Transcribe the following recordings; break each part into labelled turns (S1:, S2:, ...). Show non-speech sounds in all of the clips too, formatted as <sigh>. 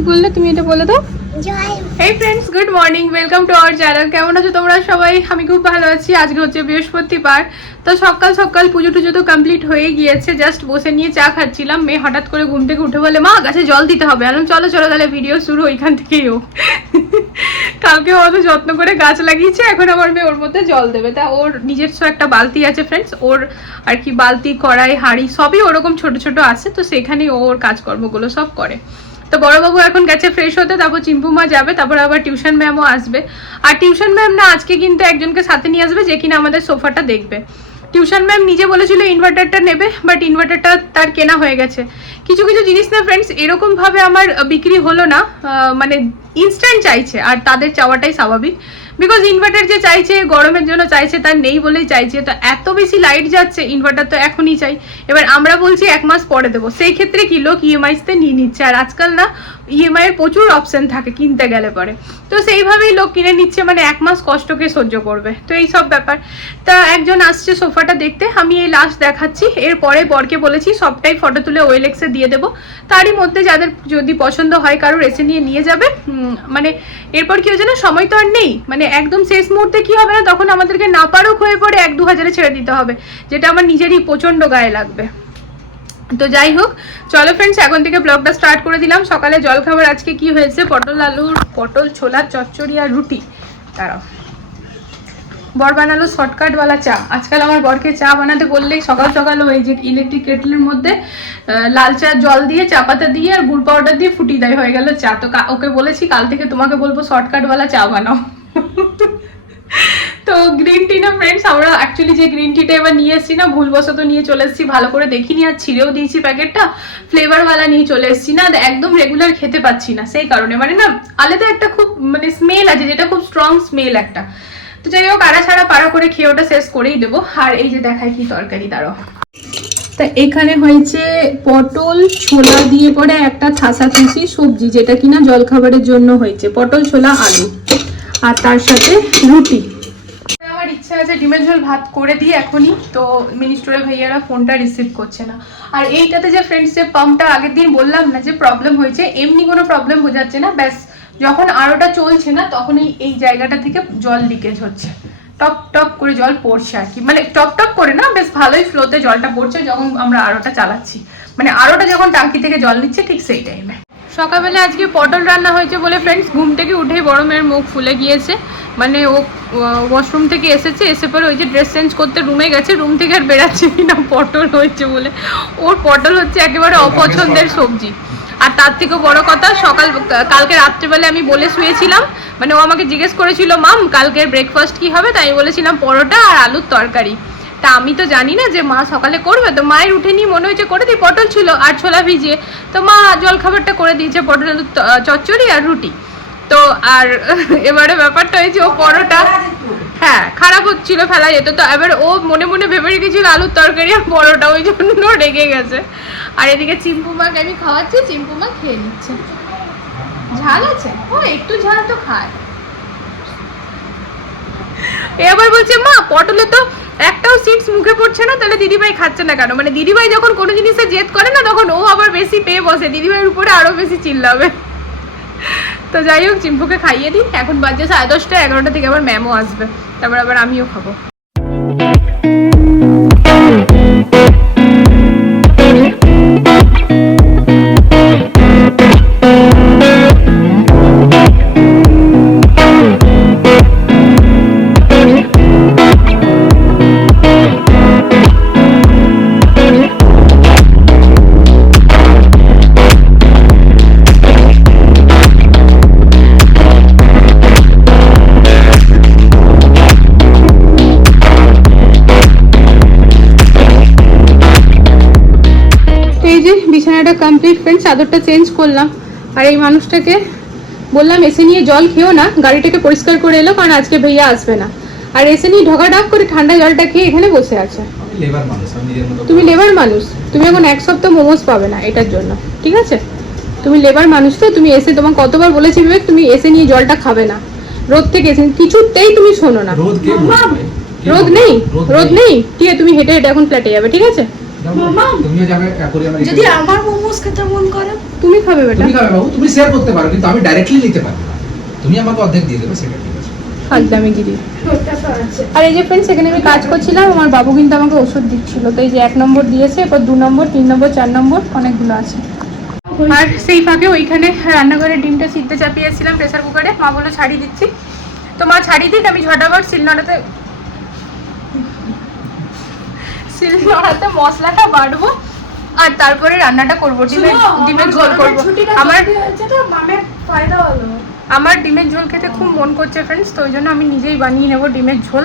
S1: কি করলে? তুমি এটা বলে দাও। Hey friends good morning welcome to our channel কেমন আছো তোমরা সবাই? আমি খুব ভালো আছি। আজকে হচ্ছে বৃহস্পতিবার। তো সকাল সকাল পুজো টুজো তো কমপ্লিট হয়ে গিয়েছে। জাস্ট বসে নিয়ে চা খাচ্ছিলাম। মেয়ে হঠাৎ করে ঘুম থেকে উঠে বলে মা গাছে জল দিতে হবে। আমি চলো চলো তাহলে ভিডিও শুরু ওইখান থেকেই হোক। কালকে অত যত্ন করে গাছ লাগিয়েছে। এখন আমার মেয়ে ওর মধ্যে জল দেবে। তা ওর নিজস্ব একটা বালতি আছে ফ্রেন্ডস ওর আর কি বালতি কড়াই হাঁড়ি সবই ওরকম ছোট ছোট আছে। তো সেখানেই ও ওর কাজকর্মগুলো সব করে। তো বড়বাবু এখন গেছে ফ্রেশ হতে, তারপর চিম্পু মা যাবে, তারপর আবার টিউশন ম্যামও আসবে। আর টিউশন ম্যাম না, আজকে কিন্তু একজনকে সাথে নিয়ে আসবে যে কিনা আমাদের সোফাটা দেখবে। টিউশন ম্যাম নিজে বলেছিল ইনভার্টারটা নেবে বাট ইনভার্টারটা তার কেনা হয়ে গেছে। কিছু কিছু জিনিস না ফ্রেন্ডস এরকমভাবে আমার বিক্রি হলো না মানে ইনস্ট্যান্ট চাইছে, আর তাদের চাওয়াটাই স্বাভাবিক। বিকজ ইনভার্টার যে চাইছে, গরমের জন্য চাইছে, তার নেই বলেই চাইছে। তো এত বেশি লাইট যাচ্ছে ইনভার্টার তো এখনই চাই। এবার আমরা বলছি এক মাস পরে দেবো। সেই ক্ষেত্রে কি লোক ইএমআইসতে নিয়ে নিচ্ছে। আর আজকাল না ইএমআই এর প্রচুর অপশন থাকে কিনতে গেলে পরে। তো সেইভাবেই লোক কিনে নিচ্ছে মানে এক মাস কষ্টকে সহ্য করবে। তো এই সব ব্যাপার। তা একজন আসছে সোফাটা দেখতে, আমি এই লাস্ট দেখাচ্ছি। এরপরে বরকে বলেছি, সবটাই ফটো তুলে ওয়েলেক্সে দিয়ে দেবো। তারই মধ্যে যাদের যদি পছন্দ হয়, কারোর এসে নিয়ে নিয়ে যাবে। মানে এরপর কি হয়েছে না, সময় তো আর নেই। মানে একদম শেষ মুহূর্তে কি হবে না, তখন আমাদেরকে না নাপারক হয়ে পড়ে এক দু হাজারে ছেড়ে দিতে হবে। যেটা আমার নিজেরই প্রচণ্ড গায়ে লাগবে। তো যাই হোক, চলো ফ্রেন্ডস এখন থেকে ব্লগটা স্টার্ট করে দিলাম। সকালে জলখাবার আজকে কি হয়েছে? পটল আলুর পটল, ছোলার চচ্চড়ি আর রুটি। দাঁড়াও। বর বানালো শর্টকাটওয়ালা চা। আজকাল আমার বরকে চা বানাতে বললেই সকাল সকাল ওই যে ইলেকট্রিক কেটলের মধ্যে লাল চা জল দিয়ে, চা পাতা দিয়ে আর গুড় পাউডার দিয়ে ফুটিয়ে দেয়। হয়ে গেল চা। তো ওকে বলেছি, কাল থেকে তোমাকে বলব শর্টকাটওয়ালা চা বানাও। তো গ্রিন টি না ফ্রেন্ডস আমরা অ্যাকচুয়ালি যে গ্রিন টিটা এবার নিয়ে এসেছি না, ভুলবশত নিয়ে চলে এসেছি, ভালো করে দেখিনি আর ছিঁড়েও দিয়েছি প্যাকেটটা ফ্লেভারওয়ালা নিয়ে চলে এসেছি না, একদম রেগুলার খেতে পাচ্ছি না, সেই কারণে। মানে না, আলাদা একটা খুব মানে স্মেল আছে, যেটা খুব স্ট্রং স্মেল একটা। তো যাই হোক, আড়া ছাড়া পাড়া করে খেয়ে ওটা শেষ করেই দেবো। আর এই যে দেখায় কি তরকারি দাঁড়ো তা এখানে হয়েছে পটল, ছোলা দিয়ে পরে একটা থাসাথুসি সবজি, যেটা কিনা জলখাবারের জন্য হয়েছে। পটল, ছোলা, আলু। আর তার সাথে রুটি। ইচ্ছা আছে ডিমের ঝোল ভাত করে দিই এখনই, তো মিনি স্টোরে ভাইয়ারা ফোনটা রিসিভ করছে না। আর এইটাতে যে ফ্রেন্ডস যে পাম্পটা আগের দিন বললাম না যে প্রবলেম হয়েছে, এমনি কোনো প্রবলেম বোঝাচ্ছে না, ব্যাস, যখন আরোটা চলছে না, তখন এই এই জায়গাটা থেকে জল লিকেজ হচ্ছে। টপ টপ করে জল পড়ছে আর কি। মানে টপ টপ করে না, বেশ ভালোই ফ্লোতে জলটা পড়ছে যখন আমরা আরোটা চালাচ্ছি। মানে আরোটা যখন টাঙ্কি থেকে জল নিচ্ছে, ঠিক সেই টাইমে সকালবেলা আজকে পটল রান্না হয়েছে বলে ফ্রেন্ডস ঘুম থেকে উঠেই বড় মেয়ের মুখ ফুলে গিয়েছে। মানে ও ওয়াশরুম থেকে এসেছে এসে পরে ওই যে ড্রেস চেঞ্জ করতে রুমে গেছে রুম থেকে আর বেরাচ্ছে না পটল হয়েছে বলে। ওর পটল হচ্ছে একেবারে অপছন্দের সবজি। আর তার থেকেও বড় কথা সকাল কালকে রাত্রেবেলা আমি বলে শুয়েছিলাম মানে ও আমাকে জিজ্ঞেস করেছিল মাম কালকের ব্রেকফাস্ট কি হবে? তাই আমি বলেছিলাম পরোটা আর আলুর তরকারি। তা আমি তো জানি না যে মা সকালে করবে। তো মায়ের উঠে নিয়ে মনে হয়েছে করে দিই, পটল ছিল আর ছোলা ভিজিয়ে। তো মা জলখাবারটা করে দিয়েছে, পটল আলুর চচ্চড়ি আর রুটি। তো আর <laughs> এবারে ব্যাপারটা হয়েছে ও পরোটা হ্যাঁ খারাপ হচ্ছিল ফেলা যেত। তো এবার ও মনে মনে ভেবে রেখেছিল আলুর তরকারি আর পরোটা, ওই জন্য রেগে গেছে। আর এদিকে চিম্পু চিম্পুমাকে আমি খাওয়াচ্ছি, চিম্পু চিম্পুমা খেয়ে নিচ্ছে। ঝাল আছে? ও, একটু ঝাল তো খায়। এবার বলছে, মা, পটলে তো একটাও সিটস মুখে পড়ছে না, তাহলে দিদিভাই খাচ্ছে না কেন? মানে দিদিভাই যখন কোনো জিনিসে জেদ করে না, তখন ও আবার বেশি পেয়ে বসে। দিদিভাইয়ের উপরে আরও বেশি চিল্লাবে। তো যাই হোক, চিম্পুকে খাইয়ে দিই। এখন বাজে সাড়ে দশটা, এগারোটা থেকে আবার ম্যামও আসবে। তারপর আবার আমিও খাব। ফ্রেন্ড চাদরটা চেঞ্জ করলাম। আর এই মানুষটাকে বললাম এসে নিয়ে জল খেও না গাড়িটাকে পরিষ্কার করে এলো কারণ আজকে ভাইয়া আসবে না। আর এসে নিয়ে ঢোকা ডাক করে ঠান্ডা জলটা খেয়ে এখানে বসে আছে। তুমি লেবার মানুষ তুমি এখন এক সপ্তাহ মোমোজ পাবে না এটার জন্য ঠিক আছে? তুমি লেবার মানুষ তো তুমি এসে তোমার কতবার বলেছি বিবেক তুমি এসে নিয়ে জলটা খাবে না। রোদ থেকে এসে কিছুতেই তুমি শোনো না।
S2: রোদ?
S1: নেই রোদ
S2: নেই।
S1: ঠিক আছে তুমি হেঁটে হেঁটে এখন ফ্ল্যাটে যাবে ঠিক আছে।
S3: তুমিও যাবে অ্যাকোরিয়ামে
S2: যদি আমার মোমোস খেতে মন করে
S1: তুমি খাবে বেটা।
S3: তুমি খাবে বাবু তুমি শেয়ার করতে পারো কিন্তু আমি ডাইরেক্টলি নিতে পারব না। তুমি আমাকে অর্ধেক দিয়ে দেবে সেটা ঠিক আছে।
S1: ফাজলামি গিরি
S2: ওটা তো আছে।
S1: আর এই যে ফ্রেন্ডস এখানে আমি কাজ করছিলাম আমার বাবু কিন্তু আমাকে ওষুধ দিচ্ছিল। তো এই যে এক নম্বর দিয়েছে এরপর দু নম্বর তিন নম্বর চার নম্বর অনেকগুলো আছে। আর সেই ফাঁকে ওইখানে রান্নাঘরে ডিমটা সিদ্ধ চাপিয়েছিলাম প্রেসার কুকারে মা বলল ছাড়িয়ে দিচ্ছি। তো মা ছাড়িয়ে দিক আমি ঝটাপট শিলনোড়াতে শিলনোড়াতে মশলাটা বাড়বো আর তারপরে রান্নাটা করব ডিমের ডিমের ঝোল করব। আমার আমার ডিমের ঝোল খেতে খুব মন করছে ফ্রেন্ডস তো ওই জন্য আমি নিজেই বানিয়ে নেব ডিমের ঝোল।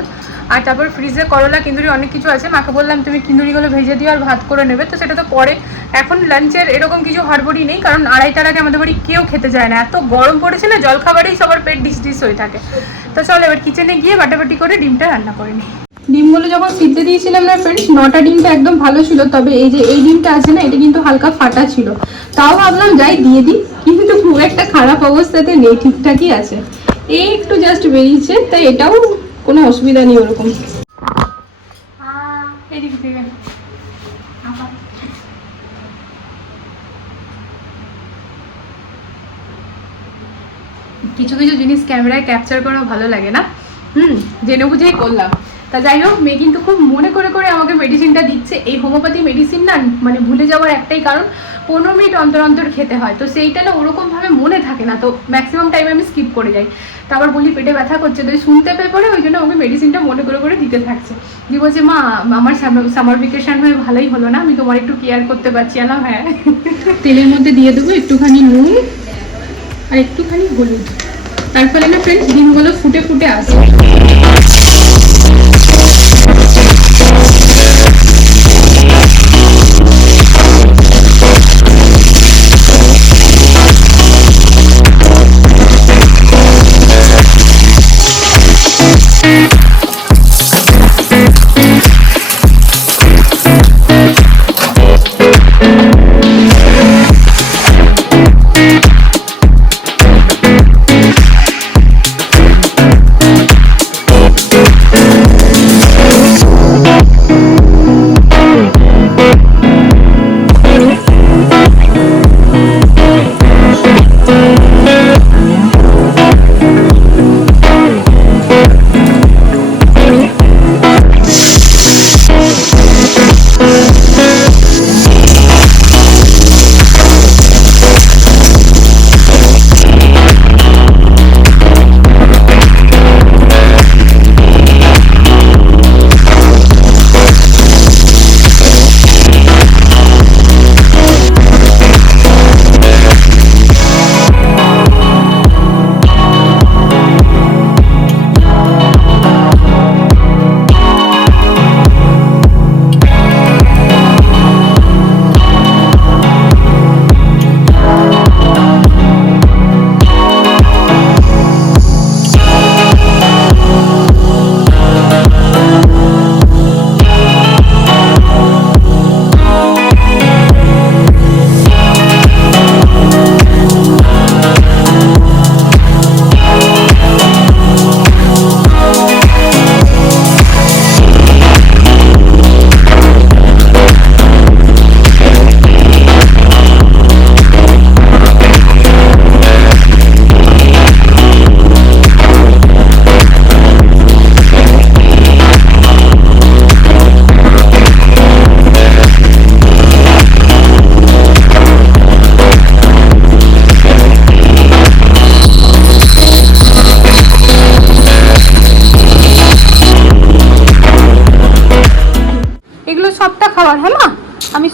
S1: আর তারপর ফ্রিজে করলা কিন্দুরি অনেক কিছু আছে। মাকে বললাম তুমি কিন্দুরিগুলো ভেজে দিও আর ভাত করে নেবে। তো সেটা তো পরে। এখন লাঞ্চের এরকম কিছু হড়বড়ি নেই কারণ আড়াইটার আগে আমাদের বাড়ি কেউ খেতে যায় না। এত গরম পড়েছে না জল খাবারেই সবার পেট ডিস ডিস হয়ে থাকে। তো চলো এবার কিচেনে গিয়ে বাটাবাটি করে ডিমটা রান্না করে নিই। ডিমগুলো যখন সিদ্ধে দিয়েছিলাম না ফ্রেন্ডস নটা ডিমটা একদম ভালো ছিল, তবে এই যে এই ডিমটা আছে না, এটা কিন্তু হালকা ফাটা ছিল। তাও ভাবলাম যাই দিয়ে দিই, কিন্তু খুব একটা খারাপ অবস্থাতে নেই, ঠিকঠাকই আছে। এই একটু জাস্ট বেরিয়েছে, তাই এটাও কোনো অসুবিধা নেই ওরকম। কিছু কিছু জিনিস ক্যামেরায় ক্যাপচার করা ভালো লাগে না? হুম, জেনে বুঝেই করলাম। তা যাই হোক, মেয়ে কিন্তু খুব মনে করে করে আমাকে মেডিসিনটা দিচ্ছে। এই হোমিওপ্যাথি মেডিসিন না মানে ভুলে যাওয়ার একটাই কারণ, পনেরো মিনিট অন্তর অন্তর খেতে হয়। তো সেইটা না ওরকমভাবে মনে থাকে না, তো ম্যাক্সিমাম টাইম আমি স্কিপ করে যাই। তারপর বলি, পেটে ব্যথা করছে, তো শুনতে পেয়ে পরে ওই জন্য আমাকে মেডিসিনটা মনে করে করে দিতে থাকছে। দিয়ে বলছে, মা, আমার সামার ভেকেশন হয়ে ভালোই হলো না, আমি তোমার একটু কেয়ার করতে পারছি। না হ্যাঁ। তেলের মধ্যে দিয়ে দেবো একটুখানি নুন আর একটুখানি হলুদ। তার ফলে না ফ্রেন্ডস ডিমগুলো ফুটে ফুটে আসে। এগুলো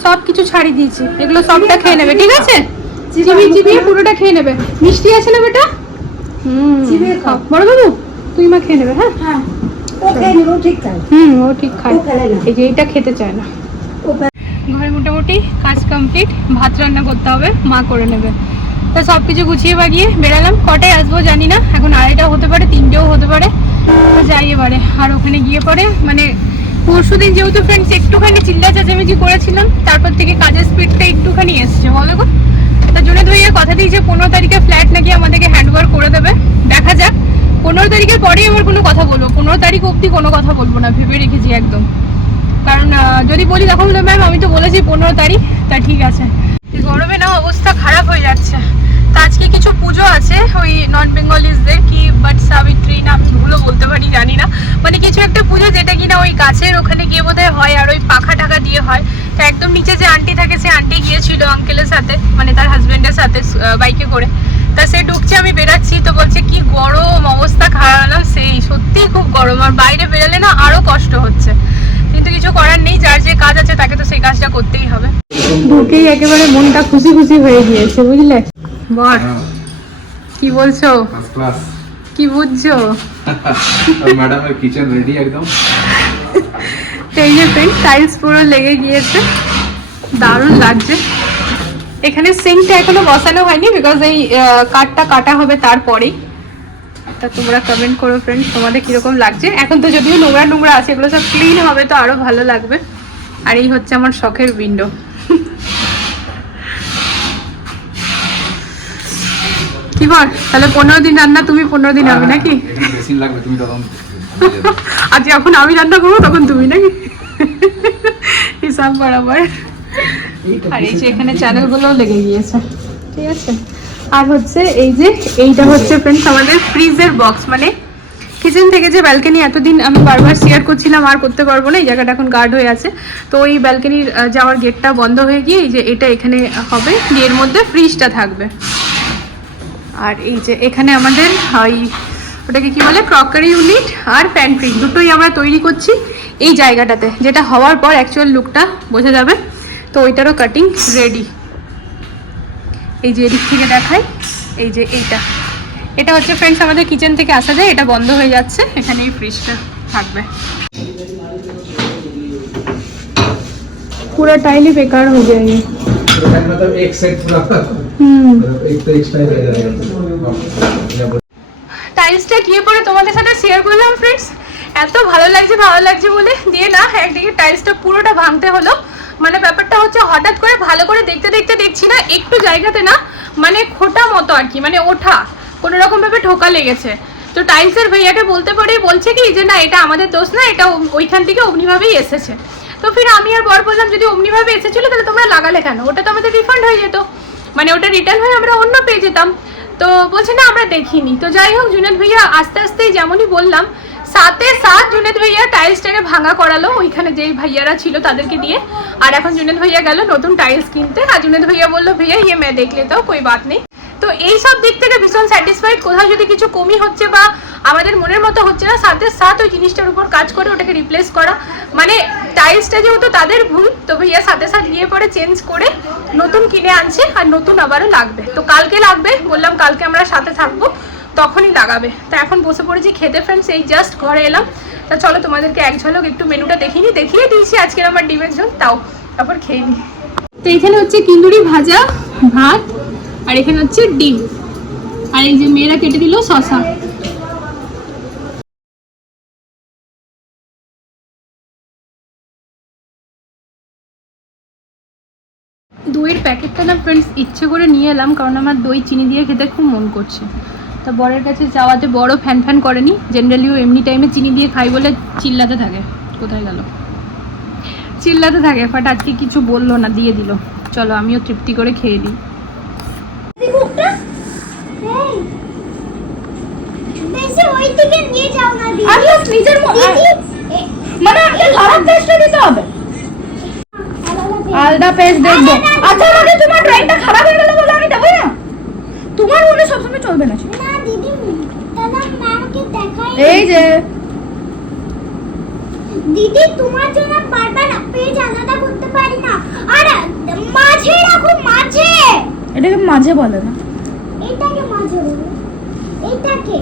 S1: সব কিছু ছাড়িয়ে দিয়েছি। এগুলো সবটা খেয়ে নেবে ঠিক আছে? চিবিয়ে চিবিয়ে পুরোটা খেয়ে নেবে। মিষ্টি আছে না বেটা? হুম। বড় বাবু তুই মা খেয়ে নেবে হ্যাঁ?
S2: হ্যাঁ। ও খেয়ে ঠিক
S1: হুম ও ঠিক খায়। এই যে এটা খেতে চায় না। ঘরে মোটামুটি কাজ কমপ্লিট ভাত রান্না করতে হবে মা করে নেবে। তা সব কিছু গুছিয়ে বাগিয়ে বেরালাম। কটায় আসব জানি না এখন আড়াইটাও হতে পারে তিনটেও হতে পারে। তো যাই এবারে আর ওখানে গিয়ে পরে মানে পরশু দিন যেহেতু ফ্রেন্ডস একটুখানি চিল্লা চেঁচামেচি করেছিলাম, তারপর থেকে কাজের স্পিডটা একটুখানি এসছে, বলো গো? তার জন্য ধরিয়ে কথা দিয়েছে, পনেরো তারিখে ফ্ল্যাট নাকি আমাদেরকে হ্যান্ডওভার করে দেবে। দেখা যাক, পনেরো তারিখের পরেই আমার কোনো কথা বলব। পনেরো তারিখ অবধি কোনো কথা বলব না, ভেবে রেখেছি একদম। কারণ যদি বলি তখন ম্যাম আমি তো বলেছি পনেরো তারিখ, তা ঠিক আছে। গরমে না অবস্থা খারাপ হয়ে যাচ্ছে। তা আজকে কিছু পুজো আছে, ওই নন বেঙ্গলিজদের কি বাট সাবিত্রী না আমি ভুলও বলতে পারি, জানি না। মানে কিছু একটা পুজো যেটা কিনা ওই গাছের ওখানে গিয়ে বোধহয় হয় আর ওই পাখা টাকা দিয়ে হয়। তা একদম নিচে যে আন্টি থাকে, সে আন্টি গিয়েছিল আঙ্কেলের সাথে মানে তার হাজবেন্ডের সাথে বাইকে করে। তা সে ঢুকছে, আমি বেরাচ্ছি, তো বলছে, কি গরম অবস্থা, খারাপ সেই, সত্যিই খুব গরম। আর বাইরে বেরোলে না আরও কষ্ট হচ্ছে। কিন্তু কিছু করার নেই, যার যে কাজ আছে, তাকে তো সেই কাজটা করতেই হবে। ঢুকেই একেবারে মনটা খুশি খুশি হয়ে গিয়েছে, বুঝলে? বর কি বলছো?
S3: ফার্স্ট ক্লাস
S1: কি বুঝছ?
S3: ম্যাডামের কিচেন রেডি একদম।
S1: এই যে ফ্রেন্ড টাইলস পুরো লেগে গিয়েছে। দারুণ লাগছে। এখানে সিঙ্কটা এখনও বসানো হয়নি বিকজ এই কাঠটা কাটা হবে তারপরেই। তা তোমরা কমেন্ট করো ফ্রেন্ড তোমাদের কীরকম লাগছে? এখন তো যদিও নোংরা নোংরা আছে এগুলো সব ক্লিন হবে তো আরও ভালো লাগবে। আর এই হচ্ছে আমার শখের উইন্ডো কি বল তাহলে পনেরো দিন রান্না তুমি পনেরো দিন নাকি?
S3: বেশি লাগবে তুমি তখন <laughs>
S1: আজ যখন আমি রান্না করব তখন তুমি নাকি? হিসাব বরাবর। আর এই যে এখানে চ্যানেলগুলো লেগে গিয়েছে। ঠিক আছে? আর হচ্ছে এই যে এইটা হচ্ছে ফ্রেন্ডস আমাদের ফ্রিজের বক্স মানে কিচেন থেকে যে ব্যালকনি এতদিন আমি বারবার শেয়ার করছিলাম আর করতে পারব না এই জায়গাটা এখন গার্ড হয়ে আছে। তো ওই ব্যালকনির যাওয়ার গেটটা বন্ধ হয়ে গিয়ে এই যে এটা এখানে হবে দিয়ে এর মধ্যে ফ্রিজটা থাকবে। আর এই যে এখানে আমাদের ওই ওটাকে কি বলে? ক্রকারি ইউনিট আর প্যান্ট্রি দুটোই আমরা তৈরি করছি এই জায়গাটাতে, যেটা হওয়ার পর অ্যাকচুয়াল লুকটা বোঝা যাবে। তো ওইটারও কাটিং রেডি এই যে এদিক থেকে দেখাই, এই যে এইটা। এটা হচ্ছে ফ্রেন্ডস আমাদের কিচেন থেকে আসা যায়, এটা বন্ধ হয়ে যাচ্ছে এখানে এই ফ্রিজটা থাকবে।
S3: পুরো টাইলি বেকার হয়ে যায়
S1: টাইলসটা গিয়ে পরে তোমাদের সাথে শেয়ার করলাম ফ্রেন্ডস এত ভালো লাগছে ভালো লাগছে বলে দিয়ে না, একদিকে টাইলসটা পুরোটা ভাঙতে হলো। মানে ব্যাপারটা হচ্ছে হঠাৎ করে ভালো করে দেখতে দেখতে দেখছি না, একটু জায়গাতে না মানে খোটা মতো আর কি মানে ওঠা, কোনো রকমভাবে ঠোকা লেগেছে। তো টাইলসের ভাইয়াকে বলতে পারি, বলছে কি যে, না, এটা আমাদের দোষ না, এটা ওইখান থেকে অমনিভাবেই এসেছে। তো ফির আমি আর বর বললাম, যদি অমনিভাবে এসেছিল, তাহলে তোমরা লাগালে কেন? ওটা তো আমাদের রিফান্ড হয়ে যেত। মানে ওটা রিটার্ন হয়ে আমরা অন্য পেয়ে যেতাম তো বলছে, না, আমরা দেখিনি। তো যাই হোক, জুনেদ ভাইয়া আস্তে আস্তেই যেমনই বললাম, সাথে সাত জুনেদ ভাইয়া টাইলসটাকে ভাঙা করালো, ওইখানে যেই ভাইয়ারা ছিল তাদেরকে দিয়ে। আর এখন জুনেদ ভাইয়া গেল নতুন টাইলস কিনতে। আর জুনেদ ভাইয়া বলল, ভাইয়া ইয়ে মেয়ে দেখলে তো, কই বাত নেই। তো এই সব দিক থেকে ভীষণ স্যাটিসফাইড কোথাও যদি কিছু কমি হচ্ছে বা আমাদের মনের মতো হচ্ছে না, সাথে সাথ ওই জিনিসটার উপর কাজ করে ওটাকে রিপ্লেস করা। মানে টাইলসটা যেহেতু তাদের ভুল তো ভাইয়া সাথে সাথ গিয়ে পরে চেঞ্জ করে নতুন কিনে আনছে আর নতুন আবারও লাগবে। তো কালকে লাগবে, বললাম কালকে আমরা সাথে থাকব, তখনই লাগাবে। তো এখন বসে পড়েছি খেতে ফ্রেন্ডস এই জাস্ট ঘরে এলাম। তা চলো তোমাদেরকে এক ঝলক একটু মেনুটা দেখিনি, দেখিয়ে দিয়েছি আজকের আমার ডিমের ঝোল, তাও তারপর খেয়ে নিই। তো এখানে হচ্ছে কিন্দুরি ভাজা, ভাত আর এখানে হচ্ছে ডিম। আর এই যে মেয়েরা কেটে দিল শশা দইয়ের প্যাকেটটা না ফ্রেন্ডস ইচ্ছে করে নিয়ে এলাম, কারণ আমার দই চিনি দিয়ে খেতে খুব মন করছে। তা বরের কাছে যাওয়াতে বড় ফ্যান ফ্যান করেনি জেনারেলি ও এমনি টাইমে চিনি দিয়ে খাই বলে চিল্লাতে থাকে। কোথায় গেল? চিল্লাতে থাকে বাট আজকে কিছু বলল না, দিয়ে দিল। চলো আমিও তৃপ্তি করে খেয়ে দিই
S2: কুকটা এই বেশি ওই দিকে নিয়ে যাও না দিদি।
S4: আমি নিজের মানে খারাপ টেস্টে দিতে হবে? আলাদা পেজ দেখব। আচ্ছা মানে তোমার ড্রয়িংটা খারাপ হয়ে গেল বলে আমি দেবো না? তোমার মনে সবসময় চলবে না
S2: দিদি
S4: এই যে।
S2: দিদি তোমার জন্য বারবার পেজ আলাদা করতে পারি না। আর মাঝে রাখো মাঝে।
S4: এটাকে মাঝে বলে না।
S2: এটাকে মাঝে বলো। এটাকে।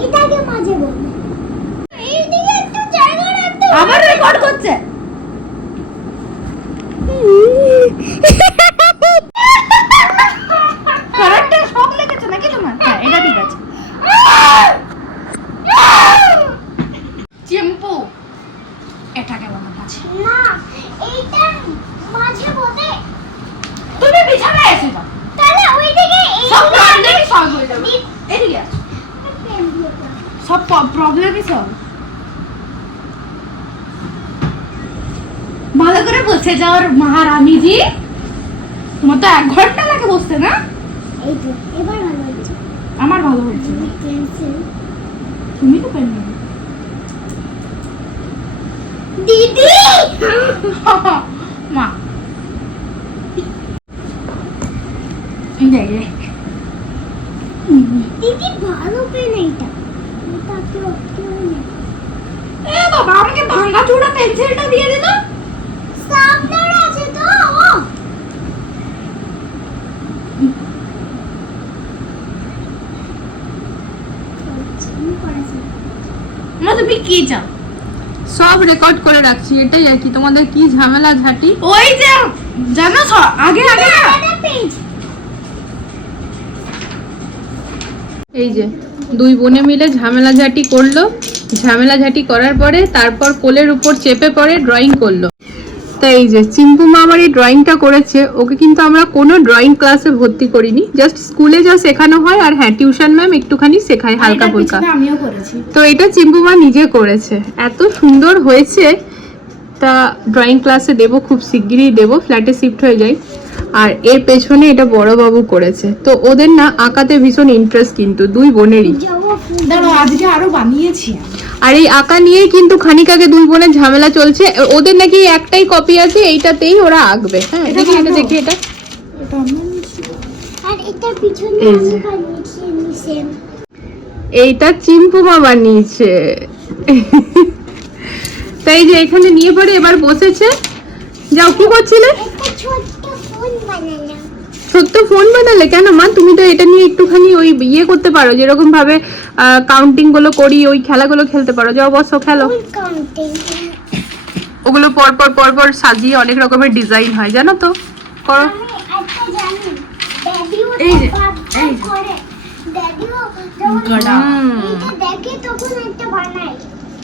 S2: এটাকে মাঝে বলো। এইদিকে একটু জায়গা রাখতে
S4: আবার রেকর্ড করছে <laughs> কারেক্টটা শখ লেগেছে নাকি তোমার হ্যাঁ এটা ঠিক আছে চিম্পু এটাকে বলা আছে
S2: না এইটা মাঝে বলে
S4: তুমি বিছানায় এসে যাও
S2: তাহলে ওইদিকে
S4: সব
S2: এইগুলো
S4: প্রবলেমই সলভ হয়ে যাবে
S2: দি-
S4: এদিকে আসো
S2: পেন দিয়ে দাও।
S4: সব প্রবলেমই সলভ ভালো বসে যাওয়ার মহারানীজি তোমার তো এক ঘণ্টা লাগে বসতে না?
S2: এই তো এবার ভালো হচ্ছে
S4: আমার ভালো হচ্ছে তুমি তো পেন।
S2: দিদি!
S4: মা।
S2: দিদি ভালো পেন এইটা।
S4: এ বাবা আমাকে ভাঙা চোরা পেন্সিলটা দিয়ে দিল
S2: সামনের আছে তো ও
S4: মা তুমি কি চাও
S1: সব রেকর্ড করে রাখছি এটাই আর কি। তোমাদের কি ঝামেলা ঝাটি?
S4: ওই যে জানো আগে আগে
S1: এই যে দুই বোনে মিলে ঝামেলা ঝাটি করল। ঝামেলা ঝাটি করার পরে তারপর কোলের উপর চেপে পড়ে ড্রয়িং করল। তা এই যে চিম্পু মা আমার এই ড্রয়িংটা করেছে ওকে কিন্তু আমরা কোনো ড্রয়িং ক্লাসে ভর্তি করিনি। জাস্ট স্কুলে যা শেখানো হয় আর হ্যাঁ টিউশন ম্যাম একটুখানি শেখায় হালকা ফুলকা তো এটা চিম্পু মা নিজে করেছে। এত সুন্দর হয়েছে। তা ড্রয়িং ক্লাসে দেবো খুব শিগগিরই দেবো ফ্ল্যাটে শিফট হয়ে যাই। আর এর পেছনে এটা বড় বাবু করেছে। তো ওদের না আঁকাতে ভীষণ ইন্টারেস্ট কিন্তু দুই বোনেরই।
S4: আজকে আরও বানিয়েছি
S1: আর এই আঁকা নিয়েই কিন্তু খানিক আগে দুই বোনের ঝামেলা চলছে। ওদের নাকি একটাই কপি আছে এইটাতেই ওরা আঁকবে। হ্যাঁ
S4: এটা
S1: দেখি এটা দেখি এটা। এইটা চিম্পুমা বানিয়েছে তাই যে এখানে নিয়ে পরে এবার বসেছে। যাও কি করছিলে?
S2: ছোট্ট
S1: ফোন বানালে কেন মা? তুমি তো এটা নিয়ে একটুখানি ওই ইয়ে করতে পারো যেরকম ভাবে কাউন্টিংগুলো করি ওই খেলাগুলো খেলতে পারো। যাও বসো খেলো। ওগুলো পর পর পর পর সাজিয়ে অনেক রকমের ডিজাইন হয় জানো তো? করো।
S2: আমি একটা জানি ড্যাডিও
S4: এই যে, এই যে।
S2: করে। ড্যাডিও যখন
S4: গাডা।
S1: হুম।
S2: এটা দেখে তখন একটা বানাই।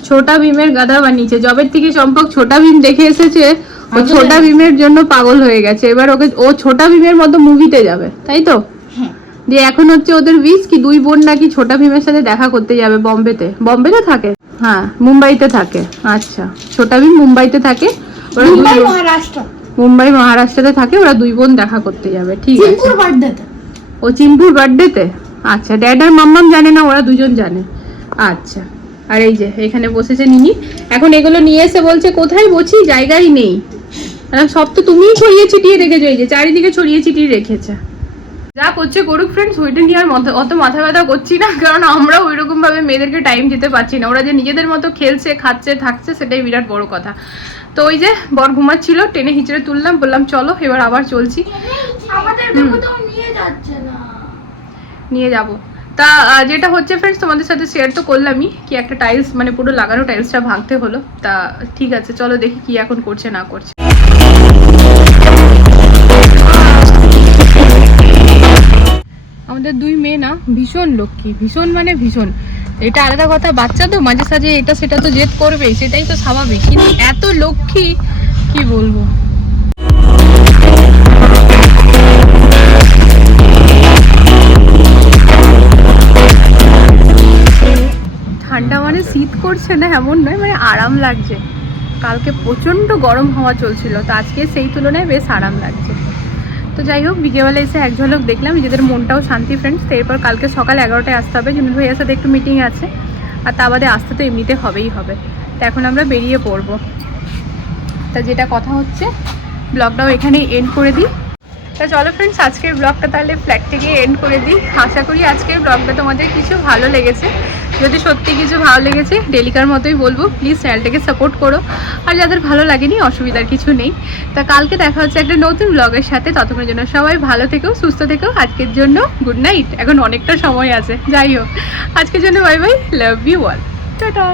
S1: ছোটা ভীমের গাধা বানিয়েছে। জবের থেকে চম্পক ছোটা ভীম দেখে এসেছে ও ছোটা ভীমের জন্য পাগল হয়ে গেছে। এবার ওকে ও ছোটা ভীমের মতো মুভিতে যাবে তাই তো?
S4: হ্যাঁ।
S1: দিয়ে এখন হচ্ছে ওদের উইস কি দুই বোন নাকি ছোটা ভীমের সাথে দেখা করতে যাবে বম্বেতে? বম্বেতে থাকে? হ্যাঁ। মুম্বাইতে থাকে। আচ্ছা ছোটা ভীম মুম্বাইতে থাকে ওরা
S4: মুম্বাই মহারাষ্ট্র।
S1: মুম্বাই মহারাষ্ট্রতে থাকে ওরা দুই বোন দেখা করতে যাবে ঠিক আছে। ও চিম্পুর বার্থডেতে? আচ্ছা ড্যাড আর মাম্মাম জানে না ওরা দুজন জানে। আচ্ছা আর এই যে এখানে বসেছে নিনি। এখন এগুলো নিয়ে এসে বলছে কোথায় বসি? জায়গাই নেই। সব তো তুমিই ছড়িয়ে ছিটিয়ে রেখেছো এই যে চারিদিকে ছড়িয়ে ছিটিয়ে রেখেছে। যা করছে করুক ফ্রেন্ডস ওইটা নিয়ে আর মত- অত মাথা ব্যথা করছি না কারণ আমরা ওই রকম ভাবে মেয়েদেরকে টাইম দিতে পারছি না। ওরা যে নিজেদের মতো খেলছে খাচ্ছে থাকছে সেটাই বিরাট বড় কথা। তো ওই যে বর ঘুমাচ্ছিল টেনে হিচড়ে তুললাম বললাম চলো এবার আবার চলছি।
S4: নিয়ে
S1: যাব। তা যেটা হচ্ছে ফ্রেন্ডস তোমাদের সাথে শেয়ার তো করলামই কি একটা টাইলস মানে পুরো লাগানো টাইলসটা ভাঙতে হলো। তা ঠিক আছে চলো দেখি কি এখন করছে না করছে। আমাদের দুই মেয়ে না, ভীষণ লক্ষ্মী, ভীষণ মানে ভীষণ। এটা আলাদা কথা, বাচ্চা তো মাঝে সাঝে এটা সেটা তো জেদ করবেই সেটাই তো স্বাভাবিক। কিন্তু এত লক্ষ্মী, কি বলব? ঠান্ডা মানে শীত করছে না, এমন নয় মানে আরাম লাগছে। কালকে প্রচণ্ড গরম হাওয়া চলছিল, তো আজকে সেই তুলনায় বেশ আরাম লাগছে। তো যাই হোক, বিকেলবেলা এসে এক ঝলক দেখলাম, নিজেদের মনটাও শান্তি ফ্রেন্ডস তো এরপর কালকে সকাল এগারোটায় আসতে হবে। জুনুল ভাইয়ের সাথে একটু মিটিং আছে। আর তা বাদে আসতে তো এমনিতে হবেই হবে। তো এখন আমরা বেরিয়ে পড়ব। তা যেটা কথা হচ্ছে ব্লগটাও এখানেই এন্ড করে দিই। তা চলো ফ্রেন্ডস আজকের ব্লগটা তাহলে ফ্ল্যাট থেকে এন্ড করে দিই। আশা করি আজকের ব্লগটা তোমাদের কিছু ভালো লেগেছে। যদি সত্যি কিছু ভালো লেগেছে, ডেলিকার মতোই বলব প্লিজ চ্যানেলটাকে সাপোর্ট করো। আর যাদের ভালো লাগেনি, অসুবিধার কিছু নেই। তা কালকে দেখা হচ্ছে একটা নতুন ব্লগের সাথে। ততক্ষণের জন্য সবাই ভালো থেকেও সুস্থ থেকো। আজকের জন্য গুড নাইট এখন অনেকটা সময় আছে। যাই হোক, আজকের জন্য bye bye love you all tata.